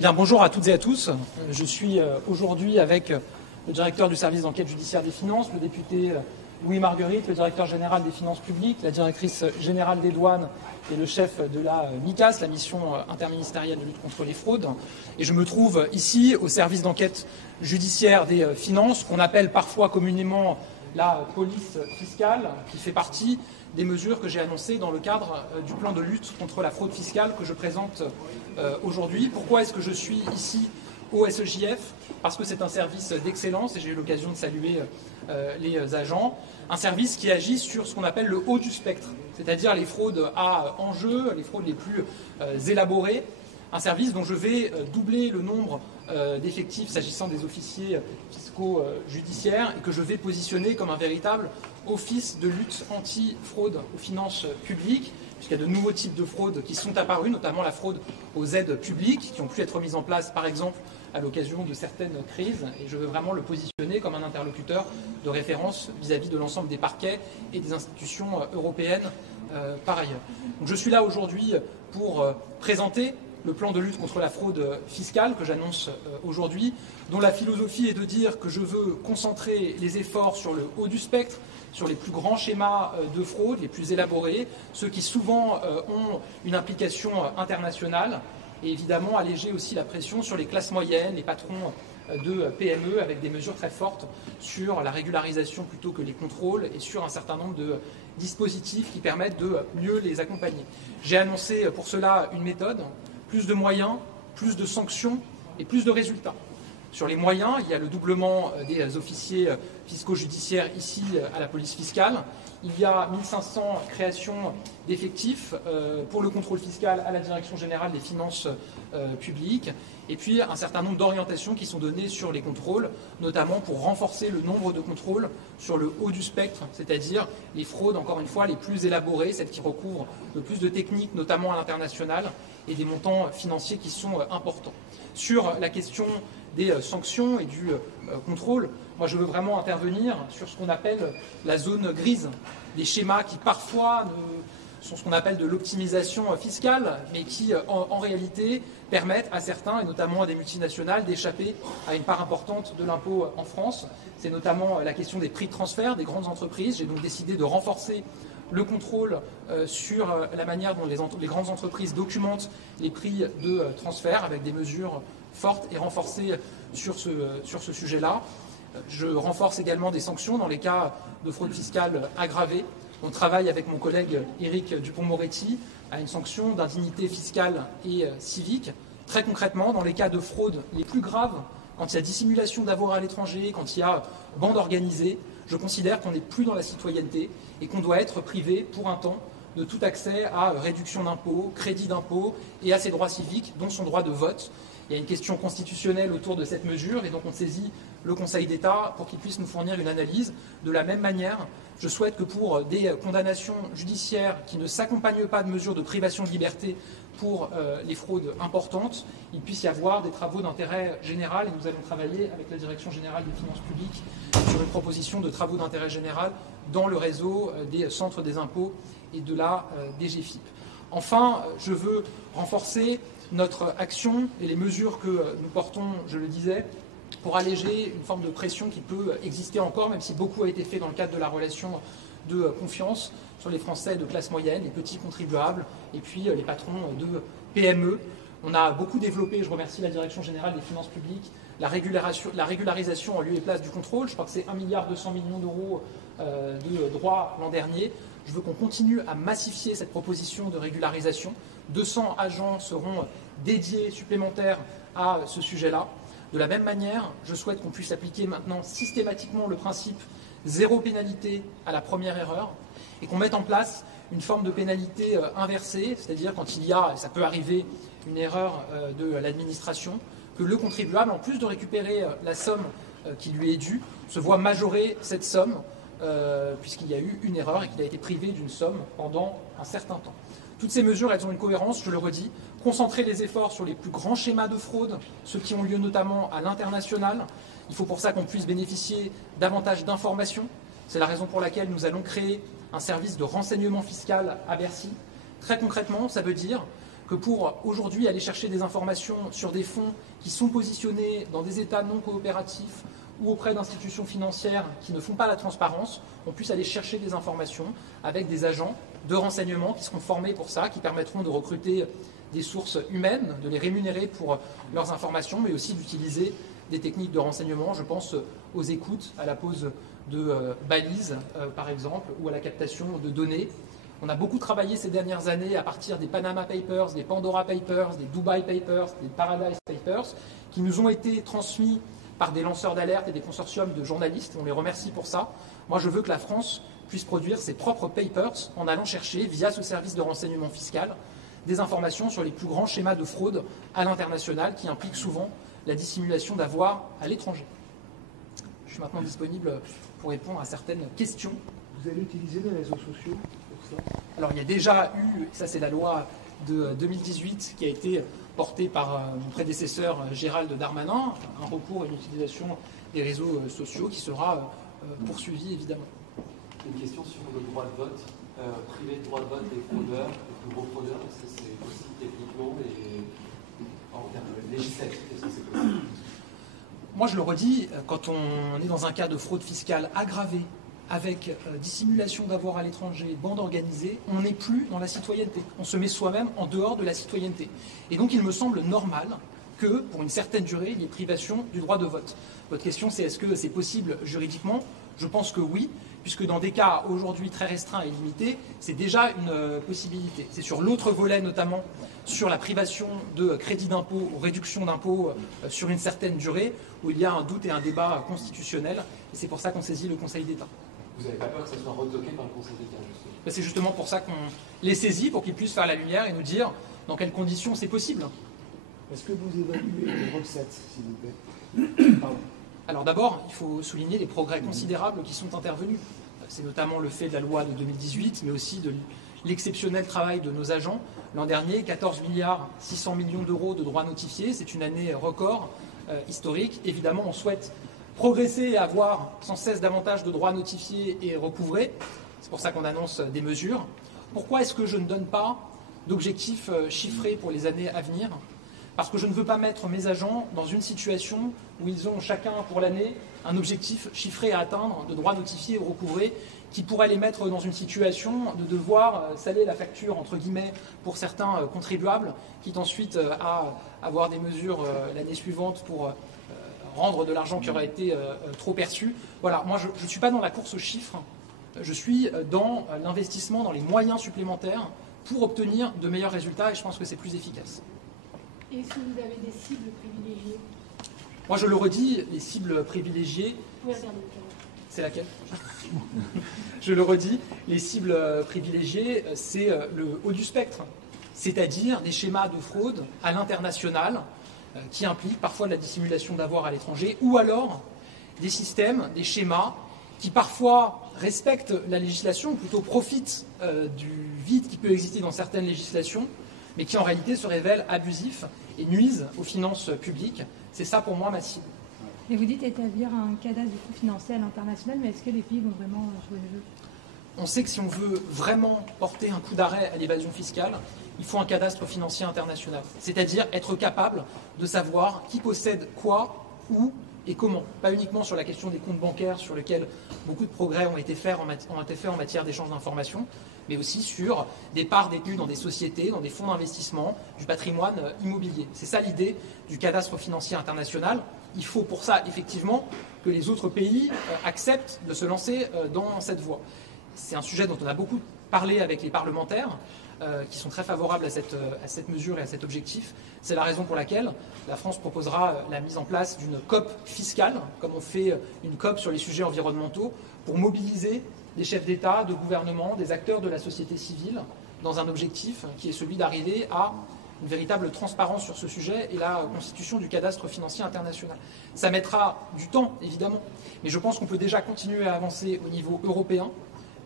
Bien, bonjour à toutes et à tous. Je suis aujourd'hui avec le directeur du service d'enquête judiciaire des finances, le député Louis Marguerite, le directeur général des finances publiques, la directrice générale des douanes et le chef de la MICAS, la mission interministérielle de lutte contre les fraudes. Et je me trouve ici au service d'enquête judiciaire des finances, qu'on appelle parfois communément la police fiscale, qui fait partie des mesures que j'ai annoncées dans le cadre du plan de lutte contre la fraude fiscale que je présente aujourd'hui. Pourquoi est-ce que je suis ici au SEJF? Parce que c'est un service d'excellence et j'ai eu l'occasion de saluer les agents. Un service qui agit sur ce qu'on appelle le haut du spectre, c'est-à-dire les fraudes à enjeu, les fraudes les plus élaborées. Un service dont je vais doubler le nombre d'effectifs s'agissant des officiers fiscaux judiciaires et que je vais positionner comme un véritable office de lutte anti-fraude aux finances publiques, puisqu'il y a de nouveaux types de fraudes qui sont apparus, notamment la fraude aux aides publiques, qui ont pu être mises en place, par exemple, à l'occasion de certaines crises. Et je veux vraiment le positionner comme un interlocuteur de référence vis-à-vis de l'ensemble des parquets et des institutions européennes par ailleurs. Donc, je suis là aujourd'hui pour présenter le plan de lutte contre la fraude fiscale que j'annonce aujourd'hui, dont la philosophie est de dire que je veux concentrer les efforts sur le haut du spectre, sur les plus grands schémas de fraude, les plus élaborés, ceux qui souvent ont une implication internationale, et évidemment alléger aussi la pression sur les classes moyennes, les patrons de PME, avec des mesures très fortes sur la régularisation plutôt que les contrôles et sur un certain nombre de dispositifs qui permettent de mieux les accompagner. J'ai annoncé pour cela une méthode, plus de moyens, plus de sanctions et plus de résultats. Sur les moyens, il y a le doublement des officiers fiscaux judiciaires ici à la police fiscale. Il y a 1500 créations d'effectifs pour le contrôle fiscal à la Direction générale des finances publiques. Et puis un certain nombre d'orientations qui sont données sur les contrôles, notamment pour renforcer le nombre de contrôles sur le haut du spectre, c'est-à-dire les fraudes, encore une fois, les plus élaborées, celles qui recouvrent le plus de techniques, notamment à l'international, et des montants financiers qui sont importants. Sur la question des sanctions et du contrôle, moi je veux vraiment intervenir sur ce qu'on appelle la zone grise, des schémas qui parfois sont ce qu'on appelle de l'optimisation fiscale, mais qui en réalité permettent à certains, et notamment à des multinationales, d'échapper à une part importante de l'impôt en France. C'est notamment la question des prix de transfert des grandes entreprises. J'ai donc décidé de renforcer le contrôle sur la manière dont les grandes entreprises documentent les prix de transfert avec des mesures fortes et renforcées sur ce sujet-là. Je renforce également des sanctions dans les cas de fraude fiscale aggravée. On travaille avec mon collègue Éric Dupond-Moretti à une sanction d'indignité fiscale et civique. Très concrètement, dans les cas de fraude les plus graves, quand il y a dissimulation d'avoirs à l'étranger, quand il y a bande organisée, je considère qu'on n'est plus dans la citoyenneté et qu'on doit être privé pour un temps de tout accès à réduction d'impôts, crédit d'impôts et à ses droits civiques, dont son droit de vote. Il y a une question constitutionnelle autour de cette mesure et donc on saisit le Conseil d'État pour qu'il puisse nous fournir une analyse. De la même manière, je souhaite que pour des condamnations judiciaires qui ne s'accompagnent pas de mesures de privation de liberté pour les fraudes importantes, il puisse y avoir des travaux d'intérêt général et nous allons travailler avec la Direction générale des finances publiques sur une proposition de travaux d'intérêt général dans le réseau des centres des impôts et de la DGFiP. Enfin, je veux renforcer notre action et les mesures que nous portons, je le disais, pour alléger une forme de pression qui peut exister encore, même si beaucoup a été fait dans le cadre de la relation de confiance sur les Français de classe moyenne, les petits contribuables et puis les patrons de PME. On a beaucoup développé, je remercie la Direction générale des finances publiques, la régularisation en lieu et place du contrôle. Je crois que c'est 1,2 milliard d'euros de droits l'an dernier. Je veux qu'on continue à massifier cette proposition de régularisation. 200 agents seront dédiés supplémentaires à ce sujet-là. De la même manière, je souhaite qu'on puisse appliquer maintenant systématiquement le principe zéro pénalité à la première erreur et qu'on mette en place une forme de pénalité inversée, c'est-à-dire quand il y a, et ça peut arriver, une erreur de l'administration, que le contribuable, en plus de récupérer la somme qui lui est due, se voit majorer cette somme puisqu'il y a eu une erreur et qu'il a été privé d'une somme pendant un certain temps. Toutes ces mesures, elles ont une cohérence, je le redis, concentrer les efforts sur les plus grands schémas de fraude, ceux qui ont lieu notamment à l'international. Il faut pour ça qu'on puisse bénéficier davantage d'informations. C'est la raison pour laquelle nous allons créer un service de renseignement fiscal à Bercy. Très concrètement, ça veut dire que pour aujourd'hui aller chercher des informations sur des fonds qui sont positionnés dans des États non coopératifs ou auprès d'institutions financières qui ne font pas la transparence, on puisse aller chercher des informations avec des agents de renseignement qui seront formés pour ça, qui permettront de recruter des sources humaines, de les rémunérer pour leurs informations, mais aussi d'utiliser des techniques de renseignement. Je pense aux écoutes, à la pose de balises, par exemple, ou à la captation de données. On a beaucoup travaillé ces dernières années à partir des Panama Papers, des Pandora Papers, des Dubai Papers, des Paradise Papers, qui nous ont été transmis par des lanceurs d'alerte et des consortiums de journalistes. On les remercie pour ça. Moi, je veux que la France puisse produire ses propres papers en allant chercher, via ce service de renseignement fiscal, des informations sur les plus grands schémas de fraude à l'international qui impliquent souvent la dissimulation d'avoirs à l'étranger. Je suis maintenant disponible pour répondre à certaines questions. Vous allez utiliser les réseaux sociaux pour ça? Alors, il y a déjà eu, ça c'est la loi de 2018 qui a été portée par mon prédécesseur Gérald Darmanin, un recours et une utilisation des réseaux sociaux qui sera poursuivi évidemment. Une question sur le droit de vote. Priver le droit de vote des fraudeurs, des plus gros fraudeurs, est-ce que c'est possible techniquement et en termes législatifs, est-ce que c'est possible? Moi je le redis, quand on est dans un cas de fraude fiscale aggravée, avec dissimulation d'avoir à l'étranger, bande organisée, on n'est plus dans la citoyenneté. On se met soi-même en dehors de la citoyenneté. Et donc il me semble normal que, pour une certaine durée, il y ait privation du droit de vote. Votre question c'est est-ce que c'est possible juridiquement? Je pense que oui, puisque dans des cas aujourd'hui très restreints et limités, c'est déjà une possibilité. C'est sur l'autre volet, notamment sur la privation de crédit d'impôt ou réduction d'impôt sur une certaine durée, où il y a un doute et un débat constitutionnel. Et c'est pour ça qu'on saisit le Conseil d'État. Vous n'avez pas peur que ça soit retoqué par le Conseil d'État, justement? C'est justement pour ça qu'on les saisit, pour qu'ils puissent faire la lumière et nous dire dans quelles conditions c'est possible. Est-ce que vous évaluez les recettes, s'il vous plaît? Pardon. Alors d'abord, il faut souligner les progrès considérables qui sont intervenus. C'est notamment le fait de la loi de 2018, mais aussi de l'exceptionnel travail de nos agents. L'an dernier, 14 milliards 600 millions d'euros de droits notifiés. C'est une année record historique. Évidemment, on souhaite progresser et avoir sans cesse davantage de droits notifiés et recouvrés. C'est pour ça qu'on annonce des mesures. Pourquoi est-ce que je ne donne pas d'objectifs chiffrés pour les années à venir? Parce que je ne veux pas mettre mes agents dans une situation où ils ont chacun pour l'année un objectif chiffré à atteindre de droits notifiés ou recouvrés qui pourrait les mettre dans une situation de devoir saler la facture, entre guillemets, pour certains contribuables, quitte ensuite à avoir des mesures l'année suivante pour rendre de l'argent qui aurait été trop perçu. Voilà, moi je ne suis pas dans la course aux chiffres, je suis dans l'investissement dans les moyens supplémentaires pour obtenir de meilleurs résultats et je pense que c'est plus efficace. Est-ce que vous avez des cibles privilégiées? Moi, je le redis, les cibles privilégiées. Vous pouvez regarder le cas. C'est laquelle? Je le redis, les cibles privilégiées, c'est le haut du spectre, c'est-à-dire des schémas de fraude à l'international qui impliquent parfois de la dissimulation d'avoir à l'étranger ou alors des systèmes, des schémas qui parfois respectent la législation ou plutôt profitent du vide qui peut exister dans certaines législations, mais qui en réalité se révèlent abusifs et nuisent aux finances publiques. C'est ça pour moi ma cible. Et vous dites établir un cadastre du coût financier à l'international, mais est-ce que les pays vont vraiment jouer le jeu? On sait que si on veut vraiment porter un coup d'arrêt à l'évasion fiscale, il faut un cadastre financier international. C'est-à-dire être capable de savoir qui possède quoi, où et comment. Pas uniquement sur la question des comptes bancaires sur lesquels beaucoup de progrès ont été faits en matière d'échange d'informations, mais aussi sur des parts détenues dans des sociétés, dans des fonds d'investissement, du patrimoine immobilier. C'est ça l'idée du cadastre financier international. Il faut pour ça, effectivement, que les autres pays acceptent de se lancer dans cette voie. C'est un sujet dont on a beaucoup parlé avec les parlementaires, qui sont très favorables à cette mesure et à cet objectif. C'est la raison pour laquelle la France proposera la mise en place d'une COP fiscale, comme on fait une COP sur les sujets environnementaux, pour mobiliser des chefs d'État, de gouvernement, des acteurs de la société civile, dans un objectif qui est celui d'arriver à une véritable transparence sur ce sujet et la constitution du cadastre financier international. Ça mettra du temps, évidemment, mais je pense qu'on peut déjà continuer à avancer au niveau européen.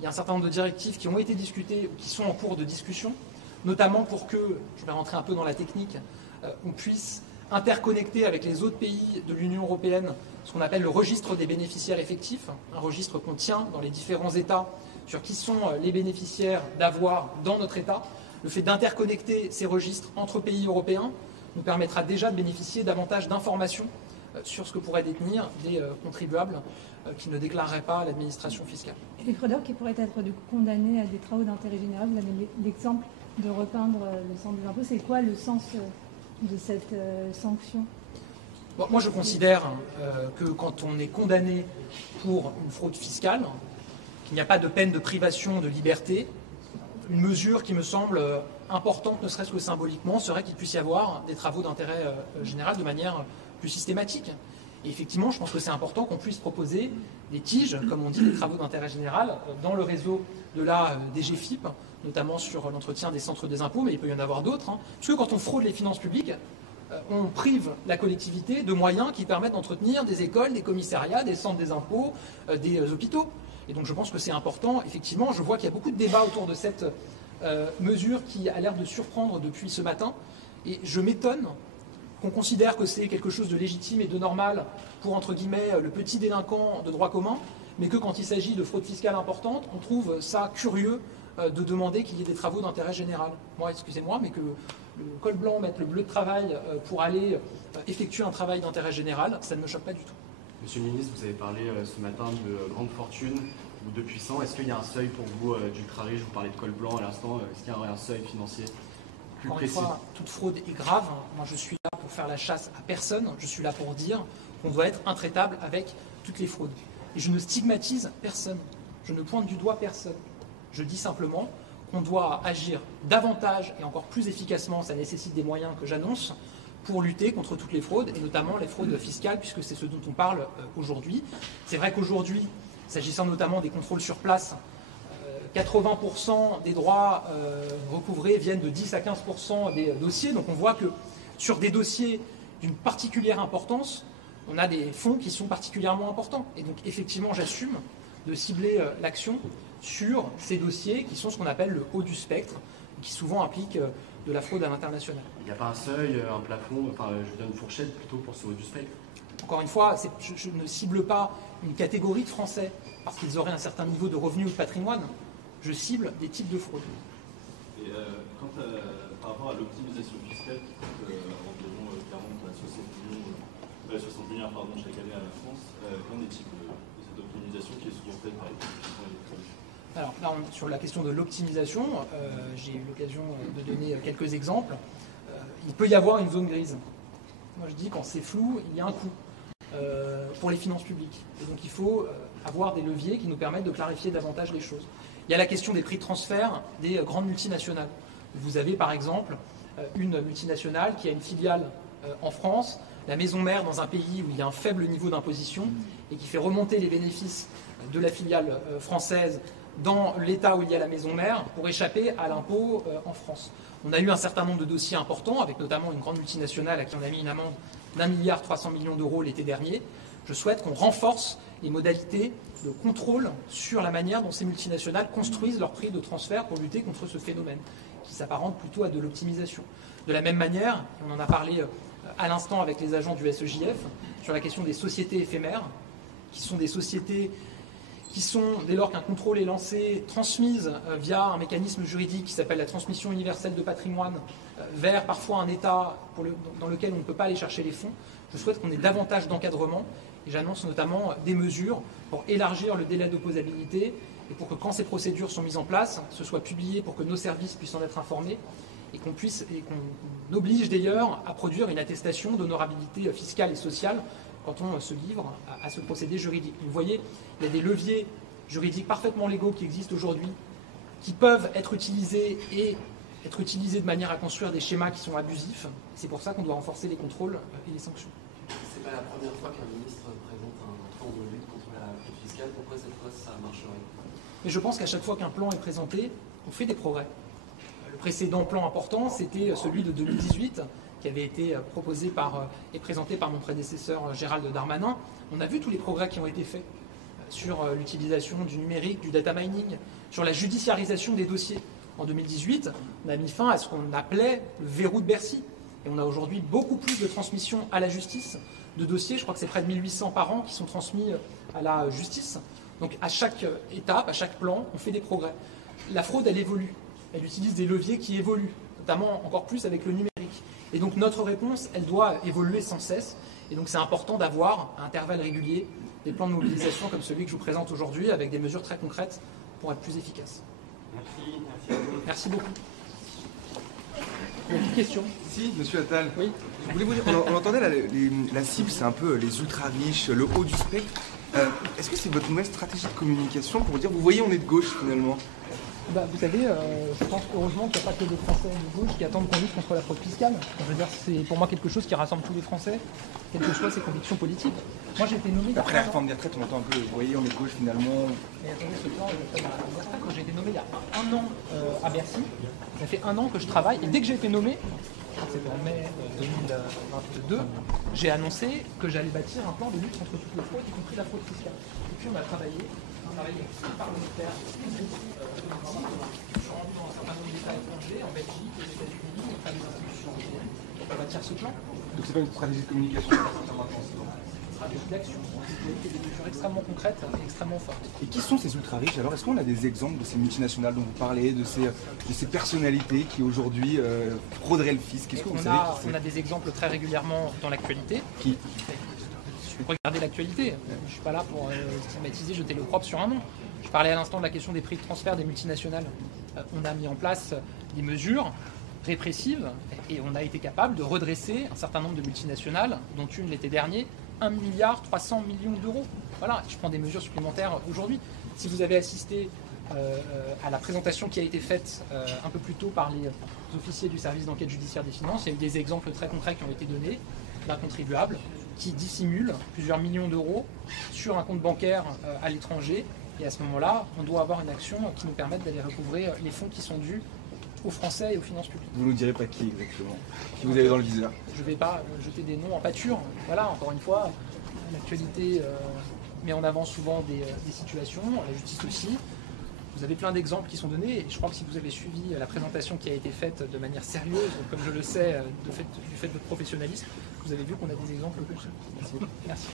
Il y a un certain nombre de directives qui ont été discutées ou qui sont en cours de discussion, notamment pour que, je vais rentrer un peu dans la technique, on puisse interconnecter avec les autres pays de l'Union européenne ce qu'on appelle le registre des bénéficiaires effectifs, un registre qu'on tient dans les différents États sur qui sont les bénéficiaires d'avoir dans notre État, Le fait d'interconnecter ces registres entre pays européens nous permettra déjà de bénéficier davantage d'informations sur ce que pourraient détenir des contribuables qui ne déclareraient pas à l'administration fiscale. Et les fraudeurs qui pourraient être du coup condamnés à des travaux d'intérêt général, vous avez l'exemple de repeindre le centre des impôts. C'est quoi le sens de cette sanction? Bon, moi, je considère que quand on est condamné pour une fraude fiscale, qu'il n'y a pas de peine de privation de liberté, une mesure qui me semble importante, ne serait-ce que symboliquement, serait qu'il puisse y avoir des travaux d'intérêt général de manière plus systématique. Et effectivement, je pense que c'est important qu'on puisse proposer des TIG, comme on dit, des travaux d'intérêt général, dans le réseau de la DGFiP, notamment sur l'entretien des centres des impôts, mais il peut y en avoir d'autres. Parce que quand on fraude les finances publiques, on prive la collectivité de moyens qui permettent d'entretenir des écoles, des commissariats, des centres des impôts, des hôpitaux. Et donc je pense que c'est important. Effectivement, je vois qu'il y a beaucoup de débats autour de cette mesure qui a l'air de surprendre depuis ce matin. Et je m'étonne qu'on considère que c'est quelque chose de légitime et de normal pour, entre guillemets, le petit délinquant de droit commun, mais que quand il s'agit de fraude fiscale importante, on trouve ça curieux de demander qu'il y ait des travaux d'intérêt général. Moi, excusez-moi, mais que le col blanc mette le bleu de travail pour aller effectuer un travail d'intérêt général, ça ne me choque pas du tout. Monsieur le ministre, vous avez parlé ce matin de grande fortune ou de puissants. Est-ce qu'il y a un seuil pour vous d'ultra riche? Vous parlez de col blanc à l'instant. Est-ce qu'il y a un seuil financier plus Encore une précis? fois, toute fraude est grave. Moi, je suis là pour faire la chasse à personne. Je suis là pour dire qu'on doit être intraitable avec toutes les fraudes. Et je ne stigmatise personne. Je ne pointe du doigt personne. Je dis simplement qu'on doit agir davantage et encore plus efficacement, ça nécessite des moyens que j'annonce, pour lutter contre toutes les fraudes, et notamment les fraudes fiscales, puisque c'est ce dont on parle aujourd'hui. C'est vrai qu'aujourd'hui, s'agissant notamment des contrôles sur place, 80% des droits recouvrés viennent de 10 à 15% des dossiers. Donc on voit que sur des dossiers d'une particulière importance, on a des fonds qui sont particulièrement importants. Et donc effectivement, j'assume de cibler l'action sur ces dossiers qui sont ce qu'on appelle le haut du spectre, qui souvent impliquent de la fraude à l'international. Il n'y a pas un seuil, un plafond, enfin je donne une fourchette plutôt pour ce haut du spectre? Encore une fois, je ne cible pas une catégorie de Français parce qu'ils auraient un certain niveau de revenu ou de patrimoine. Je cible des types de fraudes. Et par rapport à l'optimisation fiscale qui coûte environ 40 à 60 milliards chaque année à la France, qu'en est-il de cette optimisation qui est souvent faite par les politiciens électroniques? Alors là, sur la question de l'optimisation, j'ai eu l'occasion de donner quelques exemples. Il peut y avoir une zone grise. Moi je dis quand c'est flou, il y a un coût pour les finances publiques. Et donc il faut avoir des leviers qui nous permettent de clarifier davantage les choses. Il y a la question des prix de transfert des grandes multinationales. Vous avez par exemple une multinationale qui a une filiale en France, la maison mère dans un pays où il y a un faible niveau d'imposition et qui fait remonter les bénéfices de la filiale française dans l'État où il y a la maison mère pour échapper à l'impôt en France. On a eu un certain nombre de dossiers importants, avec notamment une grande multinationale à qui on a mis une amende d'1,3 milliard d'euros l'été dernier. Je souhaite qu'on renforce les modalités de contrôle sur la manière dont ces multinationales construisent leurs prix de transfert pour lutter contre ce phénomène, qui s'apparente plutôt à de l'optimisation. De la même manière, on en a parlé à l'instant avec les agents du SEJF, sur la question des sociétés éphémères, qui sont des sociétés qui sont, dès lors qu'un contrôle est lancé, transmises via un mécanisme juridique qui s'appelle la transmission universelle de patrimoine vers parfois un État dans lequel on ne peut pas aller chercher les fonds. Je souhaite qu'on ait davantage d'encadrement et j'annonce notamment des mesures pour élargir le délai d'opposabilité et pour que quand ces procédures sont mises en place, ce soit publié pour que nos services puissent en être informés et qu'on oblige d'ailleurs à produire une attestation d'honorabilité fiscale et sociale quand on se livre à ce procédé juridique. Vous voyez, il y a des leviers juridiques parfaitement légaux qui existent aujourd'hui, qui peuvent être utilisés et être utilisés de manière à construire des schémas qui sont abusifs. C'est pour ça qu'on doit renforcer les contrôles et les sanctions. C'est pas la première fois qu'un ministre présente un plan de lutte contre la fraude fiscale. Pourquoi cette fois ça marcherait? Mais je pense qu'à chaque fois qu'un plan est présenté, on fait des progrès. Le précédent plan important, c'était celui de 2018, qui avait été proposé et présenté par mon prédécesseur Gérald Darmanin. On a vu tous les progrès qui ont été faits sur l'utilisation du numérique, du data mining, sur la judiciarisation des dossiers. En 2018, on a mis fin à ce qu'on appelait le verrou de Bercy. Et on a aujourd'hui beaucoup plus de transmissions à la justice de dossiers. Je crois que c'est près de 1800 par an qui sont transmis à la justice. Donc à chaque étape, à chaque plan, on fait des progrès. La fraude, elle évolue. elle utilise des leviers qui évoluent, notamment encore plus avec le numérique. Et donc notre réponse, elle doit évoluer sans cesse. Et donc c'est important d'avoir à intervalles réguliers des plans de mobilisation comme celui que je vous présente aujourd'hui, avec des mesures très concrètes pour être plus efficaces. Merci à vous. Merci beaucoup. Une question? Si, monsieur Attal. Oui. Je voulais vous dire, on entendait la cible, c'est un peu les ultra-riches, le haut du spectre. Est-ce que c'est votre nouvelle stratégie de communication pour dire, vous voyez, on est de gauche finalement? Vous savez, je pense heureusement qu'il n'y a pas que des Français de gauche qui attendent qu'on lutte contre la fraude fiscale. Je veux dire, c'est pour moi quelque chose qui rassemble tous les Français, quelles que soient ses convictions politiques. Moi, j'ai été nommé... Après la réforme des retraites, on entend un peu, vous voyez, on est de gauche finalement. Et attendez, ce plan, quand j'ai été nommé il y a un an à Bercy, ça fait un an que je travaille, et dès que j'ai été nommé, c'était en mai 2022, j'ai annoncé que j'allais bâtir un plan de lutte contre toutes les fraudes, y compris la fraude fiscale. Et puis on a travaillé avec les parlementaires, je suis rendu dans un certain nombre d'États étrangers, en Belgique, aux États-Unis, auprès des institutions européennes, pour bâtir ce plan. Donc c'est pas une stratégie de communication, Une stratégie d'action, avec des mesures extrêmement concrètes et extrêmement fortes. Et qui sont ces ultra-riches? Alors, est-ce qu'on a des exemples de ces multinationales dont vous parlez, de ces personnalités qui aujourd'hui frauderaient le fisc? Est-ce que vous savez qui c'est? On a des exemples très régulièrement dans l'actualité. Qui? Regardez l'actualité. Je ne suis pas là pour stigmatiser, jeter l'opprobre sur un nom. Je parlais à l'instant de la question des prix de transfert des multinationales. On a mis en place des mesures répressives et on a été capable de redresser un certain nombre de multinationales, dont une l'été dernier, 1,3 milliard d'euros. Voilà, je prends des mesures supplémentaires aujourd'hui. Si vous avez assisté à la présentation qui a été faite un peu plus tôt par les officiers du service d'enquête judiciaire des finances, il y a eu des exemples très concrets qui ont été donnés d'un contribuable qui dissimule plusieurs millions d'euros sur un compte bancaire à l'étranger. Et à ce moment-là, on doit avoir une action qui nous permette d'aller recouvrer les fonds qui sont dus aux Français et aux finances publiques. Vous ne nous direz pas qui exactement? Qui vous avez dans le viseur? Je ne vais pas jeter des noms en pâture. Voilà, encore une fois, l'actualité met en avant souvent des situations, la justice aussi. Vous avez plein d'exemples qui sont donnés et je crois que si vous avez suivi la présentation qui a été faite de manière sérieuse, comme je le sais du fait de votre professionnalisme, vous avez vu qu'on a des exemples concrets. Merci.